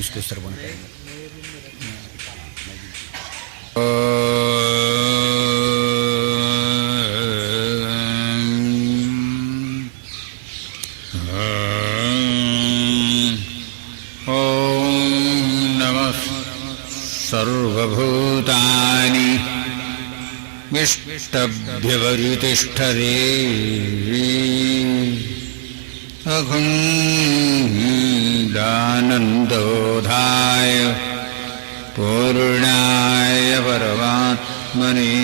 इसको श्रवण करेंगे। सर्वभूतानि विष्टभ्यवरितिष्ठते अखण्डानन्दोधाय पूर्णाय परमात्मने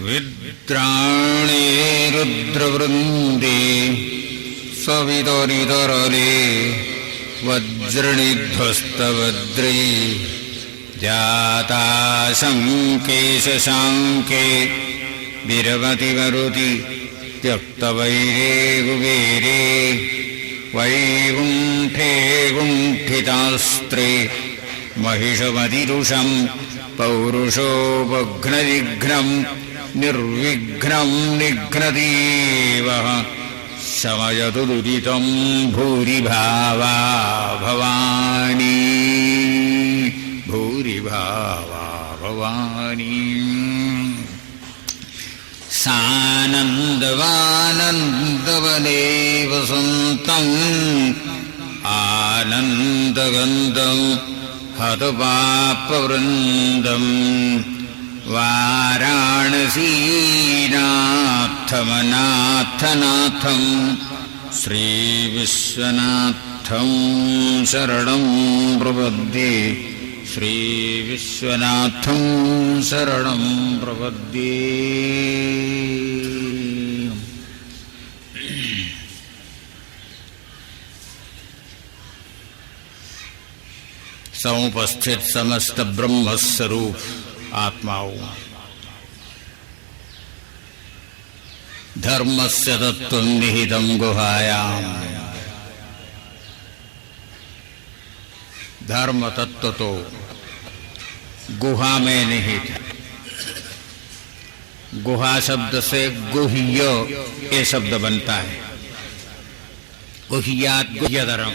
विद्राणे रुद्रवृन्दे सवितरितरले वज्रणिध्वस्तवज्रै जाताशङ्के शशाङ्के विरमतिमरुति त्यक्तवैरे कुबेरे वैकुण्ठे कुण्ठितास्त्रे महिषमतिरुषं पौरुषोपघ्नविघ्नं निर्विघ्नं निघ्नदेवः शमयतु दुरितं भूरिभावा भवानी भूरिभावा भवानी सानन्दवानन्दवने वसन्तम् आनन्दगन्धं हतपापवृन्दम् वाराणसीनाथमनाथनाथं श्रीविश्वनाथं शरणं प्रपद्ये श्रीविश्वनाथं शरणं प्रपद्ये। समुपस्थित समस्त ब्रह्म स्वरूप आत्माओं, धर्मस्य तत्त्वं निहितं गुहायां। धर्म तत्व तो गुहा में निहित है। गुहा शब्द से गुह्य ये शब्द बनता है। गुह्यात् गुह्यतरम्,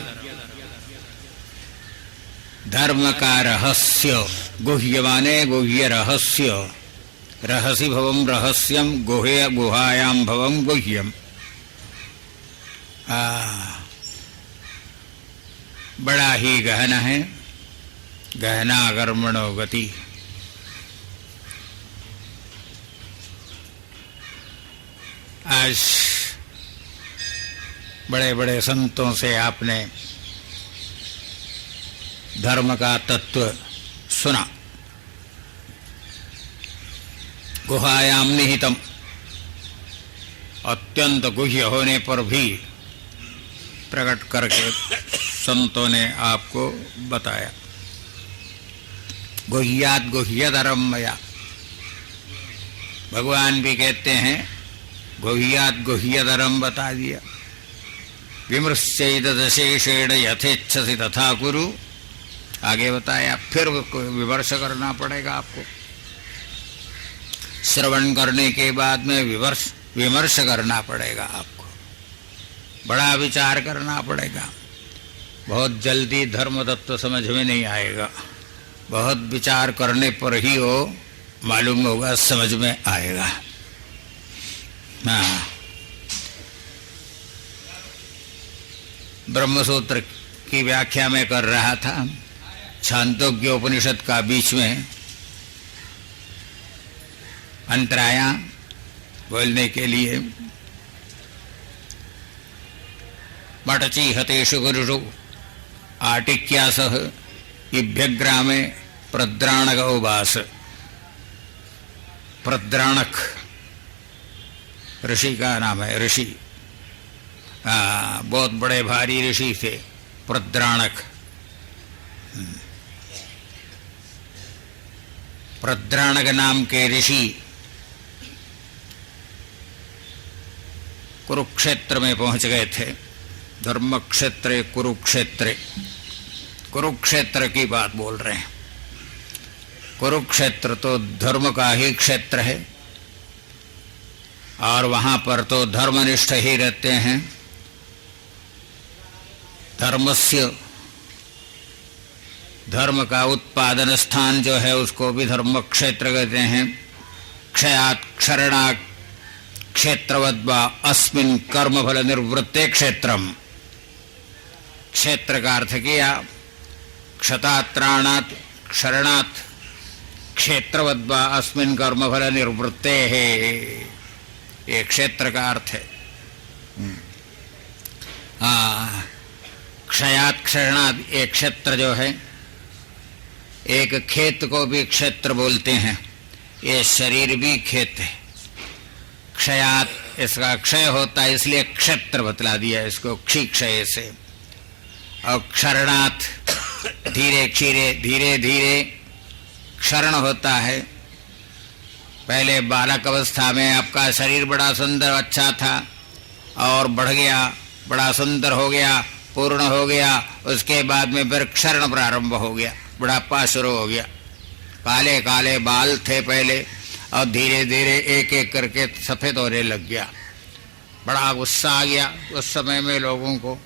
धर्म का रहस्य। गुह्य माने गुह्य रहस्य। रहसि भवम रहस्यम, गुहे गुहायां भवम गुह्यम। बड़ा ही गहन है। गहना कर्मणो गति। आज बड़े बड़े संतों से आपने धर्म का तत्व सुना। गुहायाम निहितम, अत्यंत गुह्य होने पर भी प्रकट करके संतों ने आपको बताया। गुह्यात् गुह्यतरम मया, भगवान भी कहते हैं गुह्यात् गुह्यतरम बता दिया। विमृश्यैतदशेषेण यथेच्छसि तथा कुरु, आगे बताया। फिर विमर्श करना पड़ेगा आपको। श्रवण करने के बाद में विमर्श करना पड़ेगा आपको। बड़ा विचार करना पड़ेगा। बहुत जल्दी धर्म तत्व समझ में नहीं आएगा। बहुत विचार करने पर ही वो मालूम होगा, समझ में आएगा। हाँ, ब्रह्मसूत्र की व्याख्या में कर रहा था। छांदोग्य उपनिषद का बीच में अंतराया बोलने के लिए। मटची हतेषु गुरुषु आटिक्यासह इभ्यग्रामे प्रद्राणक उवास। प्रद्राणक ऋषि का नाम है। ऋषि बहुत बड़े भारी ऋषि थे प्रद्राणक। प्रद्राणक नाम के ऋषि कुरुक्षेत्र में पहुंच गए थे। धर्म क्षेत्र कुरुक्षेत्र, कुरुक्षेत्र की बात बोल रहे हैं। कुरुक्षेत्र तो धर्म का ही क्षेत्र है और वहां पर तो धर्मनिष्ठ ही रहते हैं। धर्मस्य, धर्म का उत्पादन स्थान जो है उसको भी धर्म क्षेत्र कहते हैं। क्षयात् क्षरणात् क्षेत्रवद्वा अस्मिन् कर्म फल निर्वृत्ते क्षेत्रम। क्षेत्र का अर्थ किया क्षतात्राणात् क्षरणात् क्षेत्रवद्वा अस्मिन् कर्म फल निर्वृत्ते है, ये क्षेत्र का अर्थ है। क्षयात् क्षरणात्, ये क्षेत्र जो है, एक खेत को भी क्षेत्र बोलते हैं, ये शरीर भी खेत है। क्षयात, इसका क्षय होता है इसलिए क्षेत्र बतला दिया इसको क्षी क्षय से। और क्षरणात्, धीरे क्षीरे, धीरे धीरे क्षरण होता है। पहले बालक अवस्था में आपका शरीर बड़ा सुंदर अच्छा था और बढ़ गया, बड़ा सुंदर हो गया, पूर्ण हो गया, उसके बाद में फिर क्षरण प्रारंभ हो गया, बुढ़ापा शुरू हो गया। काले काले बाल थे पहले और धीरे धीरे एक एक करके सफ़ेद होने लग गया। बड़ा गुस्सा आ गया उस समय में लोगों को,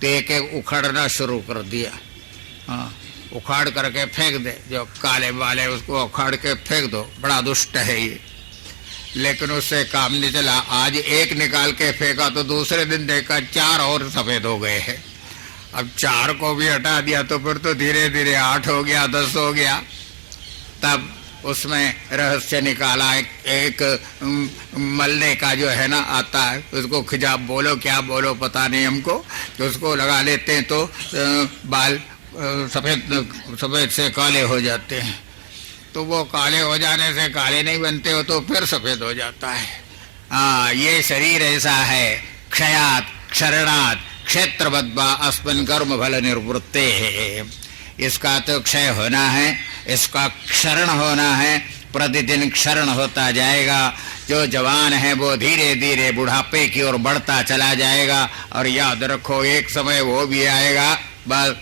तो एक एक उखड़ना शुरू कर दिया। हाँ, उखाड़ करके फेंक दे, जो काले बाल है उसको उखाड़ के फेंक दो, बड़ा दुष्ट है ये। लेकिन उससे काम नहीं चला। आज एक निकाल के फेंका तो दूसरे दिन देखा 4 और सफ़ेद हो गए हैं। अब 4 को भी हटा दिया तो फिर तो धीरे धीरे 8 हो गया, 10 हो गया। तब उसमें रहस्य निकाला, एक मलने का जो है ना आता है, उसको खिजाब बोलो क्या बोलो पता नहीं हमको, तो उसको लगा लेते हैं तो बाल सफ़ेद से काले हो जाते हैं। तो वो काले हो जाने से काले नहीं बनते हो तो फिर सफ़ेद हो जाता है। हाँ, ये शरीर ऐसा है। क्षयात् क्षरणात् क्षेत्रवद्वा अस्मिन् कर्म फल निर्वृत्ते है। इसका तो क्षय होना है, इसका क्षरण होना है, प्रतिदिन क्षरण होता जाएगा। जो जवान है वो धीरे धीरे बुढ़ापे की ओर बढ़ता चला जाएगा। और याद रखो एक समय वो भी आएगा बस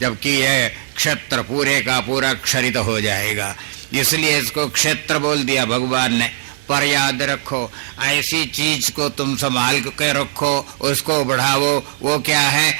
जबकि यह क्षेत्र पूरे का पूरा क्षरित हो जाएगा। इसलिए इसको क्षेत्र बोल दिया भगवान ने। पर याद रखो ऐसी चीज को तुम संभाल के रखो, उसको बढ़ाओ। वो क्या है?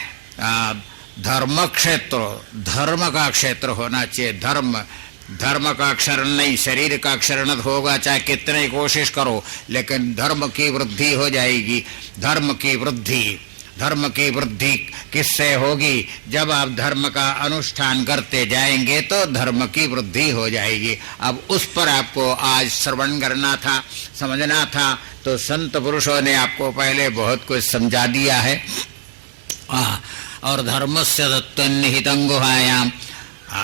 धर्म क्षेत्र, धर्म का क्षेत्र होना चाहिए। धर्म का क्षरण नहीं, शरीर का क्षरण होगा चाहे कितने कोशिश करो, लेकिन धर्म की वृद्धि हो जाएगी। धर्म की वृद्धि किससे होगी? जब आप धर्म का अनुष्ठान करते जाएंगे तो धर्म की वृद्धि हो जाएगी। अब उस पर आपको आज श्रवण करना था, समझना था। तो संत पुरुषों ने आपको पहले बहुत कुछ समझा दिया है। और धर्मस्य तत्व निहितं गुहायाम,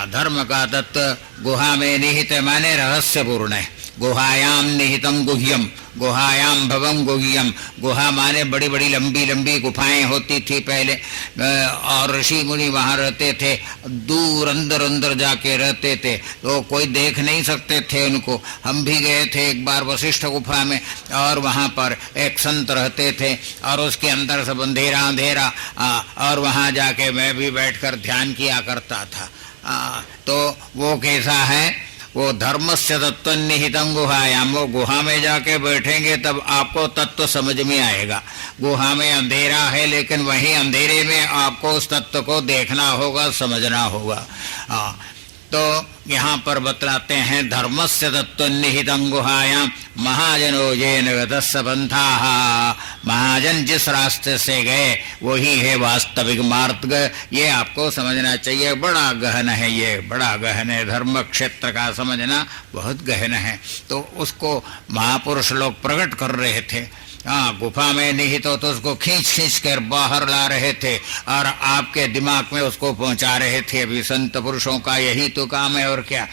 धर्म का तत्व गुहा में निहित माने रहस्यपूर्ण है। गुहायाम निहितं गुह्यम, गुहायाम भवम गुह्यम। गुहा माने बड़ी बड़ी लंबी लंबी गुफाएं होती थी पहले, और ऋषि मुनि वहाँ रहते थे, दूर अंदर अंदर जाके रहते थे, तो कोई देख नहीं सकते थे उनको। हम भी गए थे एक बार वशिष्ठ गुफा में, और वहाँ पर एक संत रहते थे और उसके अंदर सब अंधेरा अंधेरा, और वहाँ जाके मैं भी बैठकर ध्यान किया करता था। तो वो कैसा है? वो धर्मस्य तत्व निहितं गुहायाम। वो गुहा में जाके बैठेंगे तब आपको तत्व समझ में आएगा। गुहा में अंधेरा है, लेकिन वहीं अंधेरे में आपको उस तत्व को देखना होगा, समझना होगा। तो यहाँ पर बतलाते हैं धर्मस्य तत्व निहितं गुहायाम महाजनो येन गतस्स पंथाः। महाजन जिस रास्ते से गए वही है वास्तविक मार्ग। ये आपको समझना चाहिए। बड़ा गहन है, ये बड़ा गहन है। धर्म क्षेत्र का समझना बहुत गहन है। तो उसको महापुरुष लोग प्रकट कर रहे थे। गुफा में निहित हो तो उसको खींच खींच कर बाहर ला रहे थे और आपके दिमाग में उसको पहुंचा रहे थे। अभी संत पुरुषों का यही तो काम है, और क्या।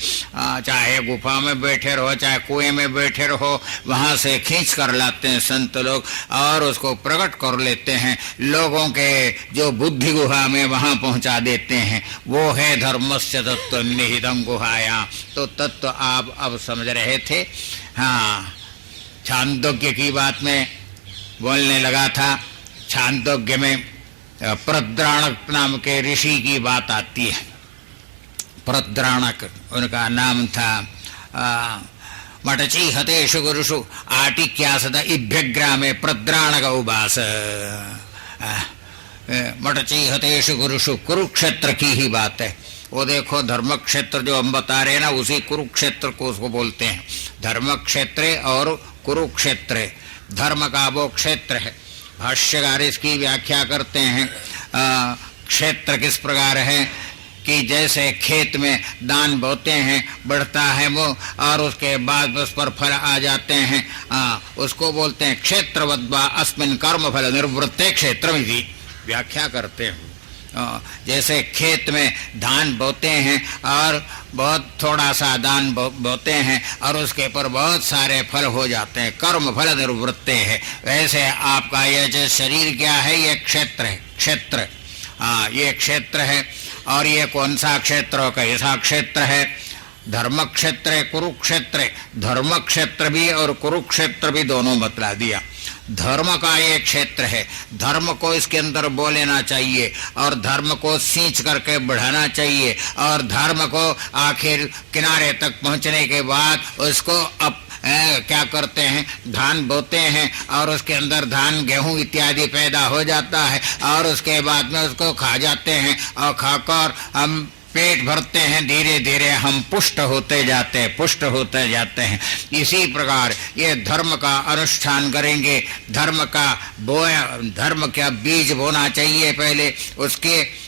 चाहे गुफा में बैठे रहो, चाहे कुएं में बैठे रहो, वहां से खींच कर लाते हैं संत लोग और उसको प्रकट कर लेते हैं। लोगों के जो बुद्धि गुहा में वहां पहुंचा देते हैं। वो है धर्मस्य तत्व निहितं गुहायां। तो तत्व आप अब समझ रहे थे। छांदोग्य की बात में बोलने लगा था। छांदोग्य में प्रद्राणक नाम के ऋषि की बात आती है। प्रद्राणक उनका नाम था। मटची हतेषु गुरुषु आटिक्यासद इभ्यग्रामे प्रद्राणक उवास। मटची हतेषु गुरुषु कुरुक्षेत्र की ही बात है। वो देखो धर्म क्षेत्र जो हम बता रहे हैं ना, उसी कुरुक्षेत्र को उसको बोलते हैं। धर्म क्षेत्र और कुरुक्षेत्र, धर्म का वो क्षेत्र है। भाष्यकार इसकी व्याख्या करते हैं। क्षेत्र किस प्रकार है कि जैसे खेत में दान बोते हैं, बढ़ता है वो, और उसके बाद उस पर फल आ जाते हैं, उसको बोलते हैं क्षेत्रवद्वा अस्मिन् कर्म फल निर्वृत्ते क्षेत्रमिति व्याख्या करते हैं। जैसे खेत में धान बोते हैं और बहुत थोड़ा सा धान बोते हैं और उसके ऊपर बहुत सारे फल हो जाते हैं, कर्म फल निर्वृत्ते है। वैसे आपका ये जो शरीर क्या है, ये क्षेत्र है। क्षेत्र, ये क्षेत्र है। और ये कौन सा क्षेत्र, कैसा क्षेत्र है? धर्म क्षेत्र है, कुरुक्षेत्र। धर्म क्षेत्र भी और कुरुक्षेत्र भी दोनों बतला दिया। धर्म का ये क्षेत्र है, धर्म को इसके अंदर बोलेना चाहिए और धर्म को सींच करके बढ़ाना चाहिए, और धर्म को आखिर किनारे तक पहुंचने के बाद उसको अब क्या करते हैं, धान बोते हैं और उसके अंदर धान गेहूं इत्यादि पैदा हो जाता है, और उसके बाद में उसको खा जाते हैं, और खाकर हम पेट भरते हैं, धीरे धीरे हम पुष्ट होते जाते हैं। इसी प्रकार ये धर्म का अनुष्ठान करेंगे। धर्म का बीज बोना चाहिए पहले,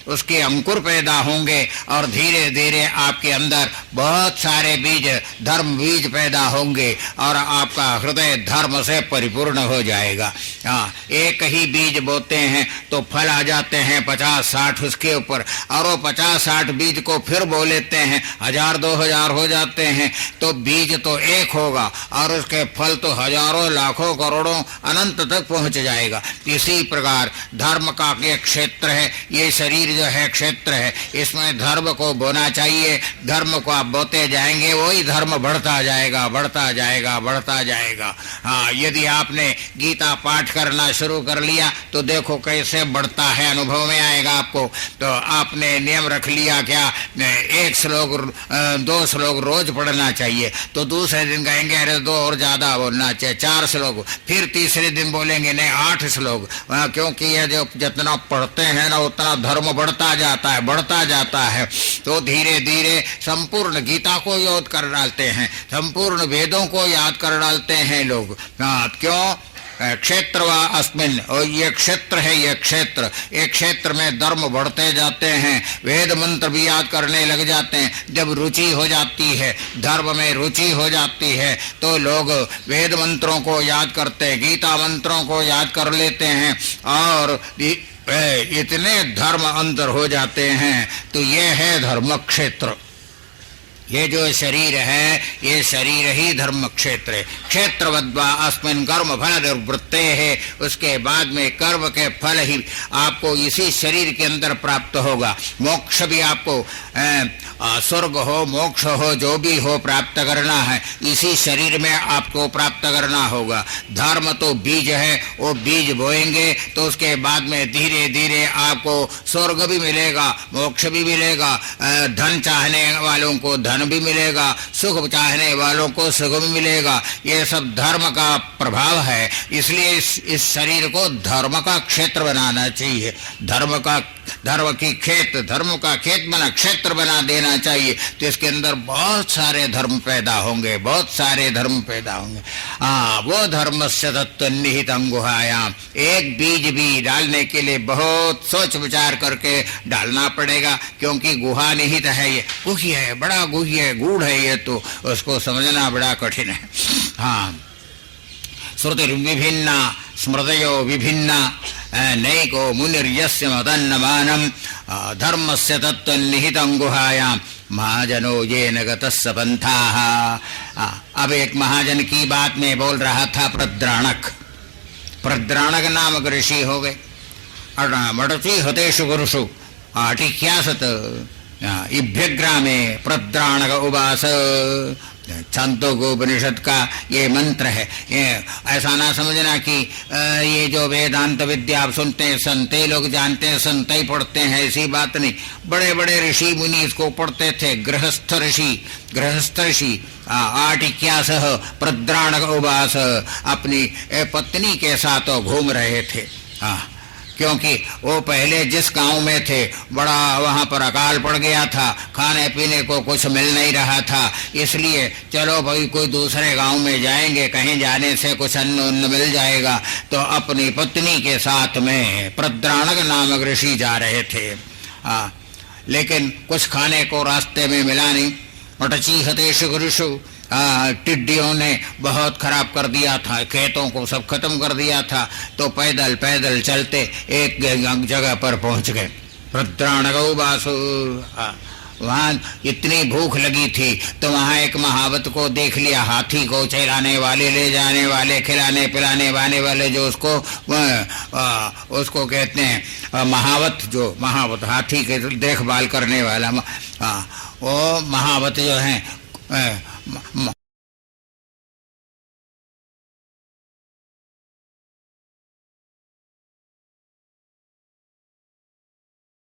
उसके अंकुर पैदा होंगे और धीरे धीरे आपके अंदर बहुत सारे बीज, धर्म बीज पैदा होंगे और आपका हृदय धर्म से परिपूर्ण हो जाएगा। एक ही बीज बोते हैं तो फल आ जाते हैं 50-60 उसके ऊपर, और वो 50-60 बीज को फिर बो लेते हैं, 1000-2000 हो जाते हैं, तो बीज तो एक होगा और उसके फल तो हजारों लाखों करोड़ों अनंत तक पहुंच जाएगा। इसी प्रकार धर्म का ये क्षेत्र है, ये शरीर जो है क्षेत्र है, इसमें धर्म को बोना चाहिए। धर्म को आप बोते जाएंगे, वही धर्म बढ़ता जाएगा। यदि आपने गीता पाठ करना शुरू कर लिया तो देखो कैसे बढ़ता है, अनुभव में आएगा आपको। तो आपने नियम रख लिया क्या, 1 श्लोक 2 श्लोक रोज पढ़ना चाहिए, तो दूसरे दिन कहेंगे अरे 2 और ज्यादा बोलना चाहिए, 4 श्लोक, फिर तीसरे दिन बोलेंगे नहीं 8 श्लोक, क्योंकि ये जो जितना पढ़ते हैं ना उतना धर्म बढ़ता जाता है। तो धीरे धीरे संपूर्ण गीता को याद कर डालते हैं, संपूर्ण वेदों को याद कर डालते हैं लोग। क्यों? क्षेत्र व अस्मिन, और ये क्षेत्र है, ये क्षेत्र में धर्म बढ़ते जाते हैं, वेद मंत्र भी याद करने लग जाते हैं। जब रुचि हो जाती है, धर्म में रुचि हो जाती है, तो लोग वेद मंत्रों को याद करते हैं, गीता मंत्रों को याद कर लेते हैं और इतने धर्म अंतर हो जाते हैं। तो ये है धर्म क्षेत्र। ये जो शरीर है, ये शरीर ही धर्म क्षेत्र है। क्षेत्रवद्वा अस्मिन् कर्म फल निर्वृत्ते है। उसके बाद में कर्म के फल ही आपको इसी शरीर के अंदर प्राप्त होगा। मोक्ष भी आपको स्वर्ग हो, मोक्ष हो, जो भी हो प्राप्त करना है, इसी शरीर में आपको प्राप्त करना होगा। धर्म तो बीज है, वो बीज बोएंगे तो उसके बाद में धीरे धीरे आपको स्वर्ग भी मिलेगा, मोक्ष भी मिलेगा, धन चाहने वालों को धन भी मिलेगा, सुख चाहने वालों को सुख भी मिलेगा। ये सब धर्म का प्रभाव है। इसलिए इस शरीर को धर्म का क्षेत्र बनाना चाहिए। धर्म का खेत बना, क्षेत्र बना देना चाहिए। तो इसके अंदर बहुत सारे धर्म पैदा होंगे। वो धर्म से तत्व निहित अंगुहायाम। एक बीज भी डालने के लिए बहुत सोच विचार करके डालना पड़ेगा, क्योंकि गुहा निहित है, ये गुह्य है, बड़ा गुह्य है, गूढ़ है, ये तो उसको समझना बड़ा कठिन है। श्रुति विभिन्ना स्मृतयो विभिन्ना नैको मुनिर्यस्य मदन्नमानम धर्मस्य तत्व निहितं गुहायां महाजनो येन गतस्स पंथाः। अब एक महाजन की बात में बोल रहा था प्रद्राणक नामक ऋषि हो गए। मडति हतेषु गुरुषु आटिक्यासत इभ्यग्रामे प्रद्राणक उवास। छांदोग्य को उपनिषद का ये मंत्र है। ये ऐसा ना समझना कि ये जो वेदांत विद्या आप सुनते हैं संते लोग जानते हैं, संते ही पढ़ते हैं, ऐसी बात नहीं। बड़े बड़े ऋषि मुनि इसको पढ़ते थे। गृहस्थ ऋषि 8 प्रद्राणक उवास अपनी पत्नी के साथ घूम रहे थे। क्योंकि वो पहले जिस गांव में थे बड़ा वहाँ पर अकाल पड़ गया था, खाने पीने को कुछ मिल नहीं रहा था, इसलिए चलो भाई कोई दूसरे गांव में जाएंगे, कहीं जाने से कुछ अन्न मिल जाएगा। तो अपनी पत्नी के साथ में प्रद्राणक नामक ऋषि जा रहे थे। लेकिन कुछ खाने को रास्ते में मिला नहीं। पटची हतेश गुरुषु टिड्डियों ने बहुत खराब कर दिया था, खेतों को सब खत्म कर दिया था। तो पैदल पैदल चलते एक जगह पर पहुंच गए। प्रद्राणक वासु वहाँ इतनी भूख लगी थी तो वहाँ एक महावत को देख लिया, हाथी को चलाने वाले, ले जाने वाले, खिलाने पिलाने वाले जो उसको कहते हैं महावत। जो महावत हाथी के देखभाल करने वाला वो महावत जो है